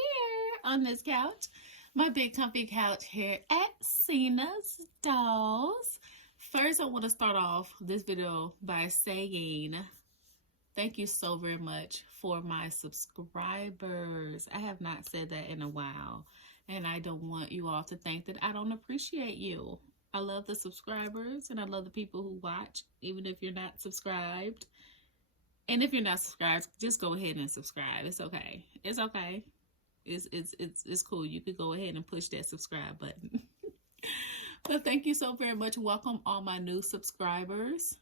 here on this couch, my big comfy couch here at Cena's Dolls. First, I want to start off this video by saying thank you so very much for my subscribers. I have not said that in a while, and I don't want you all to think that I don't appreciate you. I love the subscribers, and I love the people who watch, even if you're not subscribed. And if you're not subscribed, just go ahead and subscribe. It's okay. It's okay. It's cool. You could go ahead and push that subscribe button. But thank you so very much. Welcome all my new subscribers.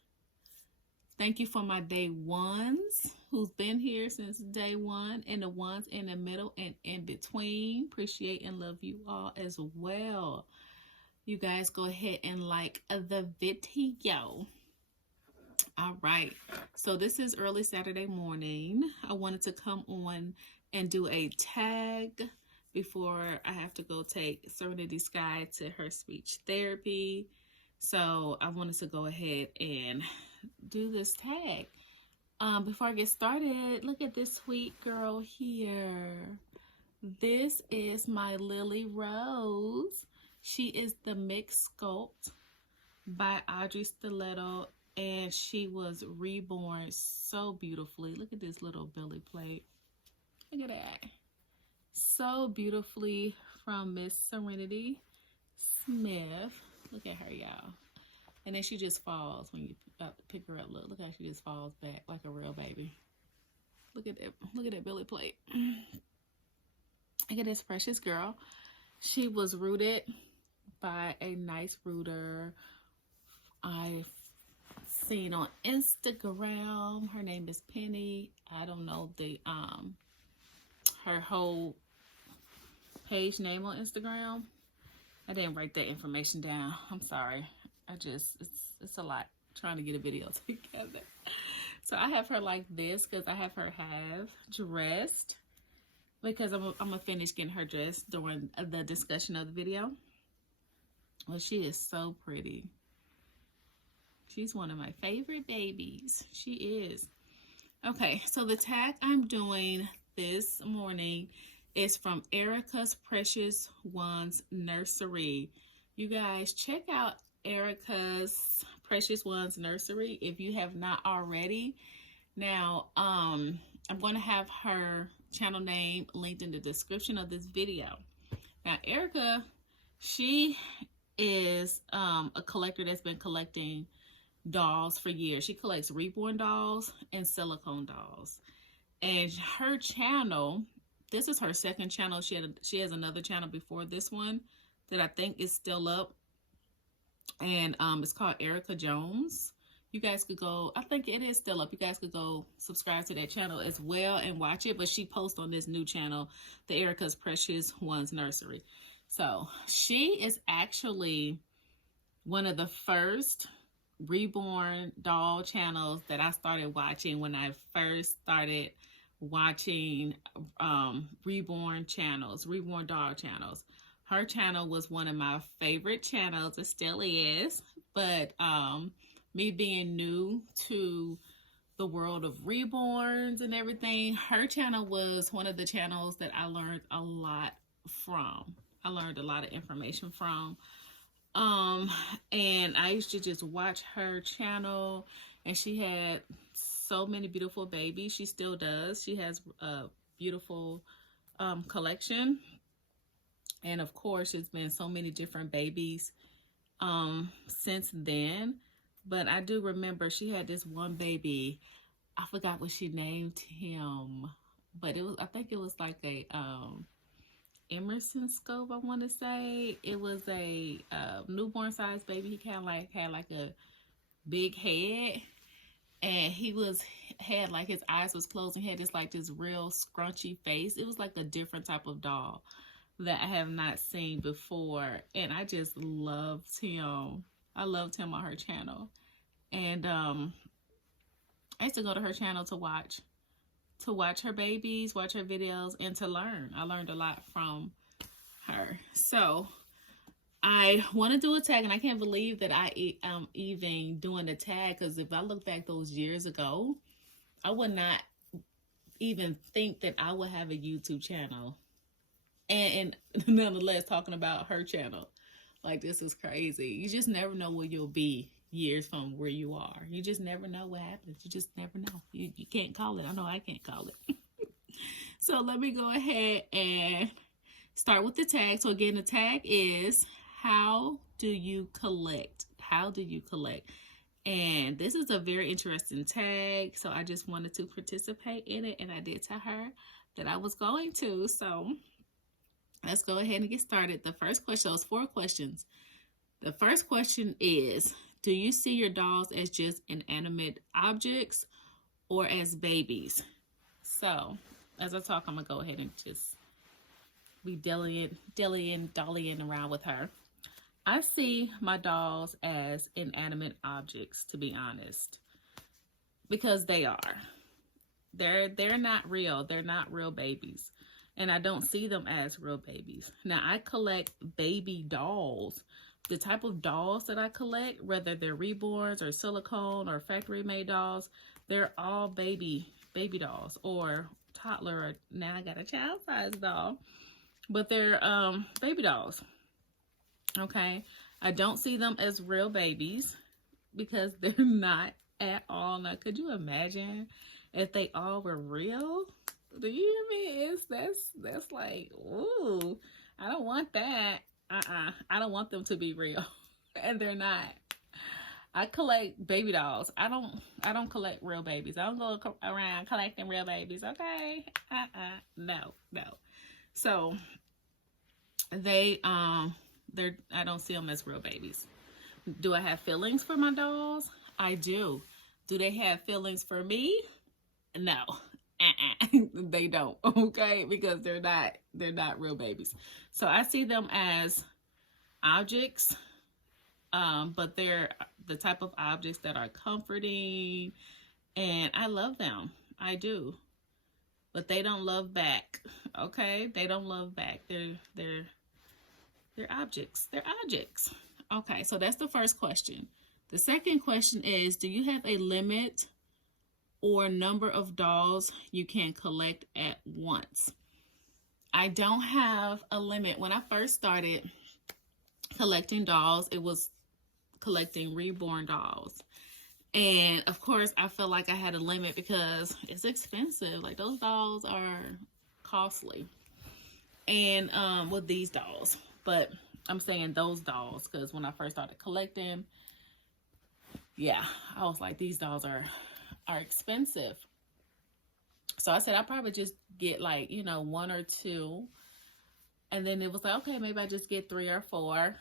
Thank you for my day ones who's been here since day one, and the ones in the middle and in between. Appreciate and love you all as well. You guys go ahead and like the video. All right, so this is early Saturday morning. I wanted to come on and do a tag before I have to go take Serenity Sky to her speech therapy. So I wanted to go ahead and do this tag. Before I get started, look at this sweet girl here. This is my Lily Rose. She is the mixed sculpt by Audrey Stiletto, and she was reborn so beautifully. Look at this little belly plate. Look at that. So beautifully from Miss Serenity Smith. Look at her, y'all. And then she just falls when you pick her up. Look how she just falls back like a real baby. Look at that. Look at that belly plate. Look at this precious girl. She was rooted by a nice rooter I've seen on Instagram. Her name is Penny. I don't know the her whole page name on Instagram. I didn't write that information down. I'm sorry. It's a lot trying to get a video together. So I have her like this because I have her half dressed, because I'm gonna finish getting her dressed during the discussion of the video. Well, she is so pretty. She's one of my favorite babies. She is. Okay, so the tag I'm doing this morning is from Erica's Precious Ones Nursery. You guys check out Erica's Precious Ones Nursery if you have not already. Now, I'm going to have her channel name linked in the description of this video. Now, Erica, she is a collector that's been collecting dolls for years. She collects reborn dolls and silicone dolls. And her channel, this is her second channel. She has another channel before this one that I think is still up. And it's called Erica Jones. You guys could go, I think it is still up. You guys could go subscribe to that channel as well and watch it. But she posts on this new channel, the Erica's Precious Ones Nursery. So she is actually one of the first reborn doll channels that I started watching when I first started watching reborn doll channels. Her channel was one of my favorite channels. It still is. But me being new to the world of reborns and everything, her channel was one of the channels that I learned a lot from. I learned a lot of information from. And I used to just watch her channel, and she had so many beautiful babies. She still does. She has a beautiful collection. And of course, it's been so many different babies since then. But I do remember she had this one baby. I forgot what she named him, but I think it was like a Emerson scope, I want to say. It was a newborn size baby. He kind of like had like a big head, and had like his eyes was closed and had this real scrunchy face. It was like a different type of doll that I have not seen before, and I just loved him. I loved him on her channel, and I used to go to her channel to watch her babies, watch her videos, and to learn. I learned a lot from her. So I want to do a tag, and I can't believe that I am even doing a tag, because if I look back those years ago, I would not even think that I would have a YouTube channel and nonetheless talking about her channel. Like, this is crazy. You just never know where you'll be years from where you are. You just never know what happens. You just never know. You can't call it. I know I can't call it. So let me go ahead and start with the tag. So again, the tag is, how do you collect? How do you collect? And this is a very interesting tag. So I just wanted to participate in it. And I did tell her that I was going to. So let's go ahead and get started. The first question, those 4 questions. The first question is, do you see your dolls as just inanimate objects or as babies? So as I talk, I'm going to go ahead and just be dollying around with her. I see my dolls as inanimate objects, to be honest, because they are. They're not real. They're not real babies. And I don't see them as real babies. Now, I collect baby dolls. The type of dolls that I collect, whether they're reborns or silicone or factory-made dolls, they're all baby dolls or toddler. Or now I got a child-sized doll, but they're baby dolls. Okay, I don't see them as real babies because they're not at all. Now, could you imagine if they all were real? Do you hear me? That's like, ooh, I don't want that. I don't want them to be real, and they're not. I collect baby dolls. I don't collect real babies. I don't go around collecting real babies. Okay, no. So I don't see them as real babies. Do I have feelings for my dolls? I do. Do they have feelings for me? No. They don't. Okay, because they're not real babies. So I see them as objects, but they're the type of objects that are comforting, and I love them. I do. But they don't love back. Okay, they don't love back. They're objects. They're objects. Okay, so that's the first question. The second question is, do you have a limit or number of dolls you can collect at once? I don't have a limit. When I first started collecting dolls, it was collecting reborn dolls. And of course, I felt like I had a limit because it's expensive. Like, those dolls are costly. And with these dolls, but I'm saying those dolls because when I first started collecting, yeah, I was like, these dolls are expensive. So I said I'll probably just get, like, 1 or 2. And then it was like, okay, maybe I just get 3 or 4.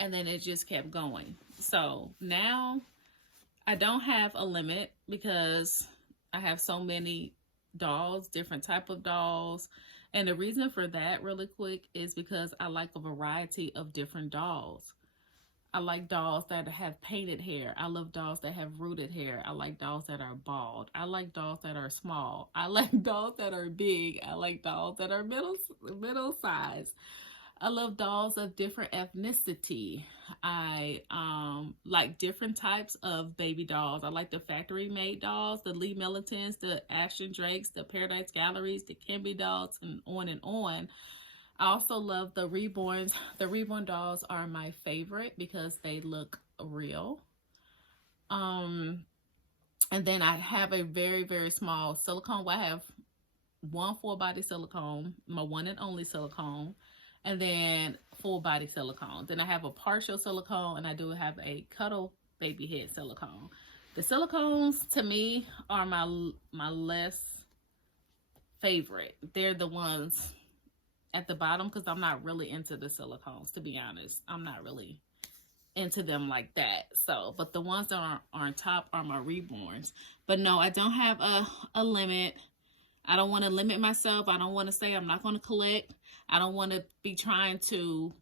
And then it just kept going. So now I don't have a limit because I have so many dolls, different type of dolls. And the reason for that, really quick, is because I like a variety of different dolls. I like dolls that have painted hair. I love dolls that have rooted hair. I like dolls that are bald. I like dolls that are small. I like dolls that are big. I like dolls that are middle size. I love dolls of different ethnicity. I like different types of baby dolls. I like the factory-made dolls, the Lee Militons, the Ashton Drakes, the Paradise Galleries, the Kimby dolls, and on and on. I also love the reborns. The reborn dolls are my favorite because they look real. And then I have a very, very small silicone. Well, I have one full body silicone, my one and only silicone, and then full body silicone. Then I have a partial silicone, and I do have a cuddle baby head silicone. The silicones, to me, are my less favorite. They're the ones at the bottom because I'm not really into the silicones, to be honest. I'm not really into them like that. So, but the ones that are on top are my reborns. But no, I don't have a limit. I don't want to limit myself. I don't want to say I'm not going to collect. I don't want to be trying to,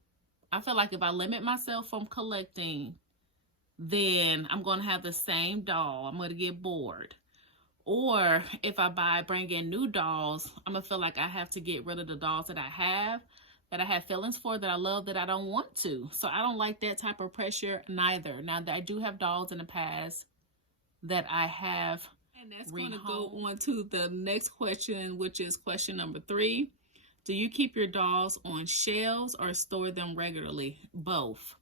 I feel like if I limit myself from collecting, then I'm going to have the same doll. I'm going to get bored. Or if I bring in new dolls, I'm going to feel like I have to get rid of the dolls that I have feelings for, that I love, that I don't want to. So I don't like that type of pressure neither. Now, I do have dolls in the past that I have. And that's going to go on to the next question, which is question number 3. Do you keep your dolls on shelves or store them regularly? Both.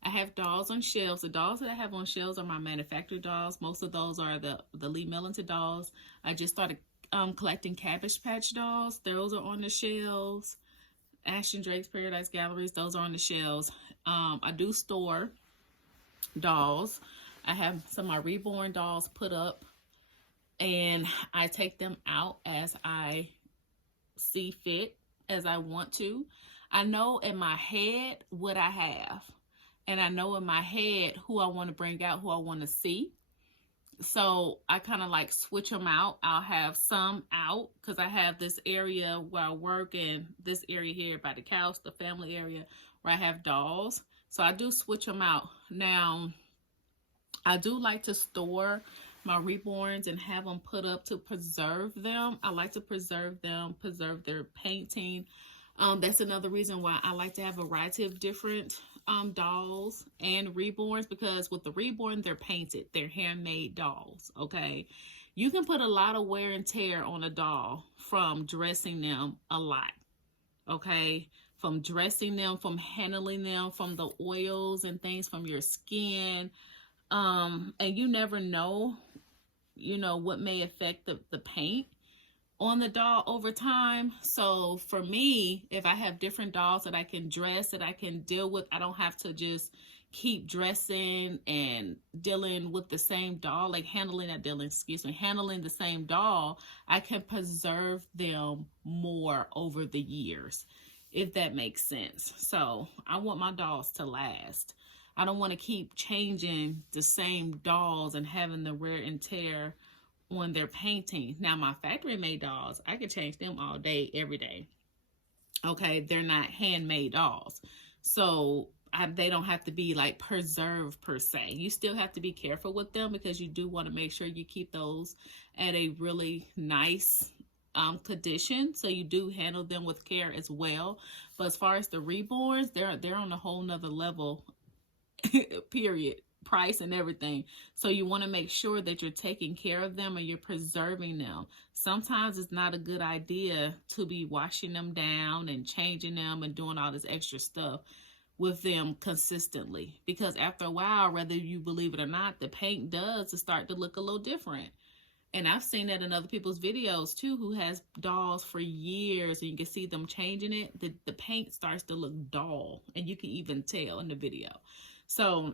I have dolls on shelves. The dolls that I have on shelves are my manufactured dolls. Most of those are the Lee Millington dolls. I just started collecting Cabbage Patch dolls. Those are on the shelves. Ashton Drake's Paradise Galleries, those are on the shelves. I do store dolls. I have some of my reborn dolls put up, and I take them out as I see fit, as I want to. I know in my head what I have, and I know in my head who I want to bring out, who I want to see. So I kind of like switch them out. I'll have some out because I have this area where I work, and this area here by the couch, the family area, where I have dolls. So I do switch them out. Now, I do like to store my reborns and have them put up to preserve them. I like to preserve them, preserve their painting. That's another reason why I like to have a variety of different dolls and reborns, because with the reborn, they're painted. They're handmade dolls, okay? You can put a lot of wear and tear on a doll from dressing them a lot, okay? From dressing them, from handling them, from the oils and things from your skin. And you never know, what may affect the paint on the doll over time. So for me, if I have different dolls that I can dress, that I can deal with, I don't have to just keep dressing and dealing with the same doll, like handling the same doll. I can preserve them more over the years, if that makes sense. So I want my dolls to last. I don't want to keep changing the same dolls and having the wear and tear on their painting. Now, my factory made dolls, I can change them all day, every day. Okay, they're not handmade dolls. So they don't have to be like preserved per se. You still have to be careful with them, because you do want to make sure you keep those at a really nice condition. So you do handle them with care as well. But as far as the reborns, they're on a whole nother level, period. Price and everything. So you want to make sure that you're taking care of them and you're preserving them. Sometimes it's not a good idea to be washing them down and changing them and doing all this extra stuff with them consistently, because after a while, whether you believe it or not, the paint does start to look a little different. And I've seen that in other people's videos too, who has dolls for years, and you can see them changing it. The paint starts to look dull, and you can even tell in the video. So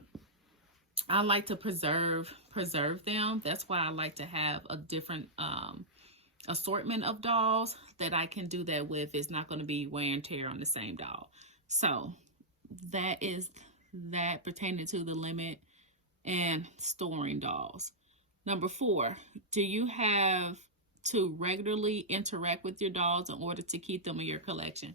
I like to preserve them. That's why I like to have a different assortment of dolls that I can do that with. It's not going to be wear and tear on the same doll. So that is that pertaining to the limit and storing dolls. Number 4, do you have to regularly interact with your dolls in order to keep them in your collection?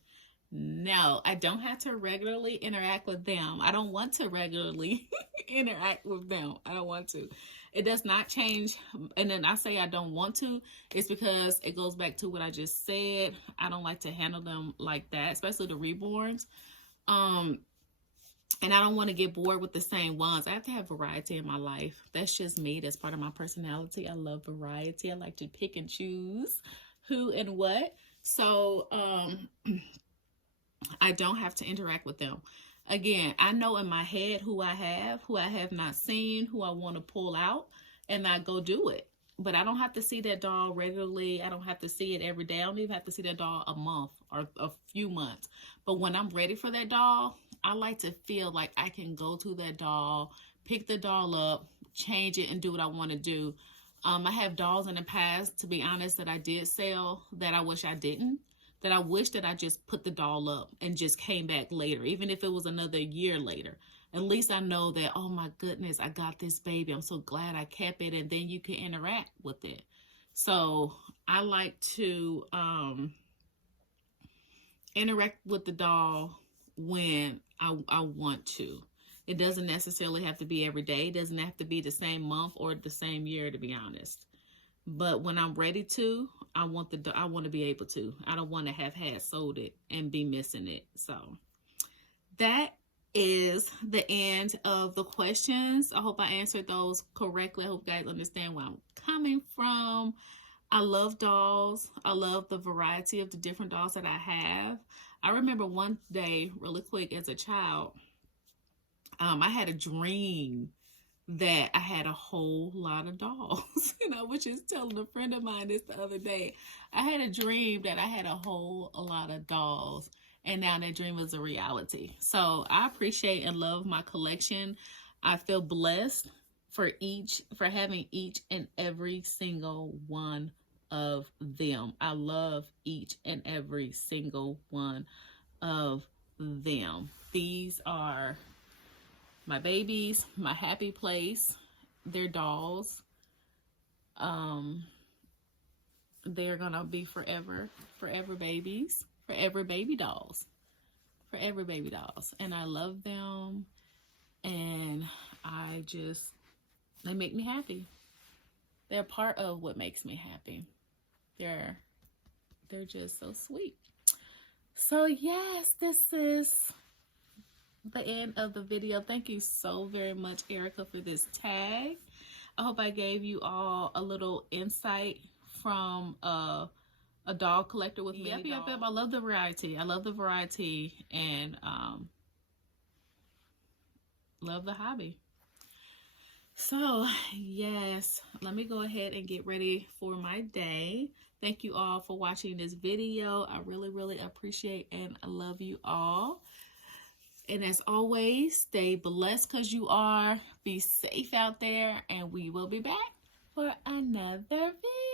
No, I don't have to regularly interact with them. I don't want to regularly interact with them. I don't want to. It does not change. And then I say I don't want to, it's because it goes back to what I just said. I don't like to handle them like that, especially the reborns. And I don't want to get bored with the same ones. I have to have variety in my life. That's just me. That's part of my personality. I love variety. I like to pick and choose who and what. So, I don't have to interact with them. Again, I know in my head who I have not seen, who I want to pull out, and I go do it. But I don't have to see that doll regularly. I don't have to see it every day. I don't even have to see that doll a month or a few months. But when I'm ready for that doll, I like to feel like I can go to that doll, pick the doll up, change it, and do what I want to do. I have dolls in the past, to be honest, that I did sell that I wish I didn't. That I wish that I just put the doll up and just came back later, even if it was another year later. At least I know that, oh my goodness, I got this baby. I'm so glad I kept it, and then you can interact with it. So I like to interact with the doll when I want to. It doesn't necessarily have to be every day. It doesn't have to be the same month or the same year, to be honest. But when I'm ready to, I want to be able to. I don't want to have had sold it and be missing it. So that is the end of the questions. I hope I answered those correctly. I hope you guys understand where I'm coming from. I love dolls. I love the variety of the different dolls that I have. I remember one day, really quick, as a child, I had a dream that I had a whole lot of dolls. And I was just telling a friend of mine this the other day. I had a dream that I had a lot of dolls, and now that dream is a reality. So I appreciate and love my collection. I feel blessed for having each and every single one of them. I love each and every single one of them. These are my babies, my happy place. They're dolls. They're gonna be forever babies, forever baby dolls, forever baby dolls. And I love them, and they make me happy. They're part of what makes me happy. They're just so sweet. So yes, this is the end of the video. Thank you so very much, Erica, for this tag. I hope I gave you all a little insight from a doll collector with many dolls. Yep. I love the variety. I love the variety, and love the hobby. So yes, let me go ahead and get ready for my day. Thank you all for watching this video. I really appreciate and I love you all. And as always, stay blessed because you are. Be safe out there, and we will be back for another video.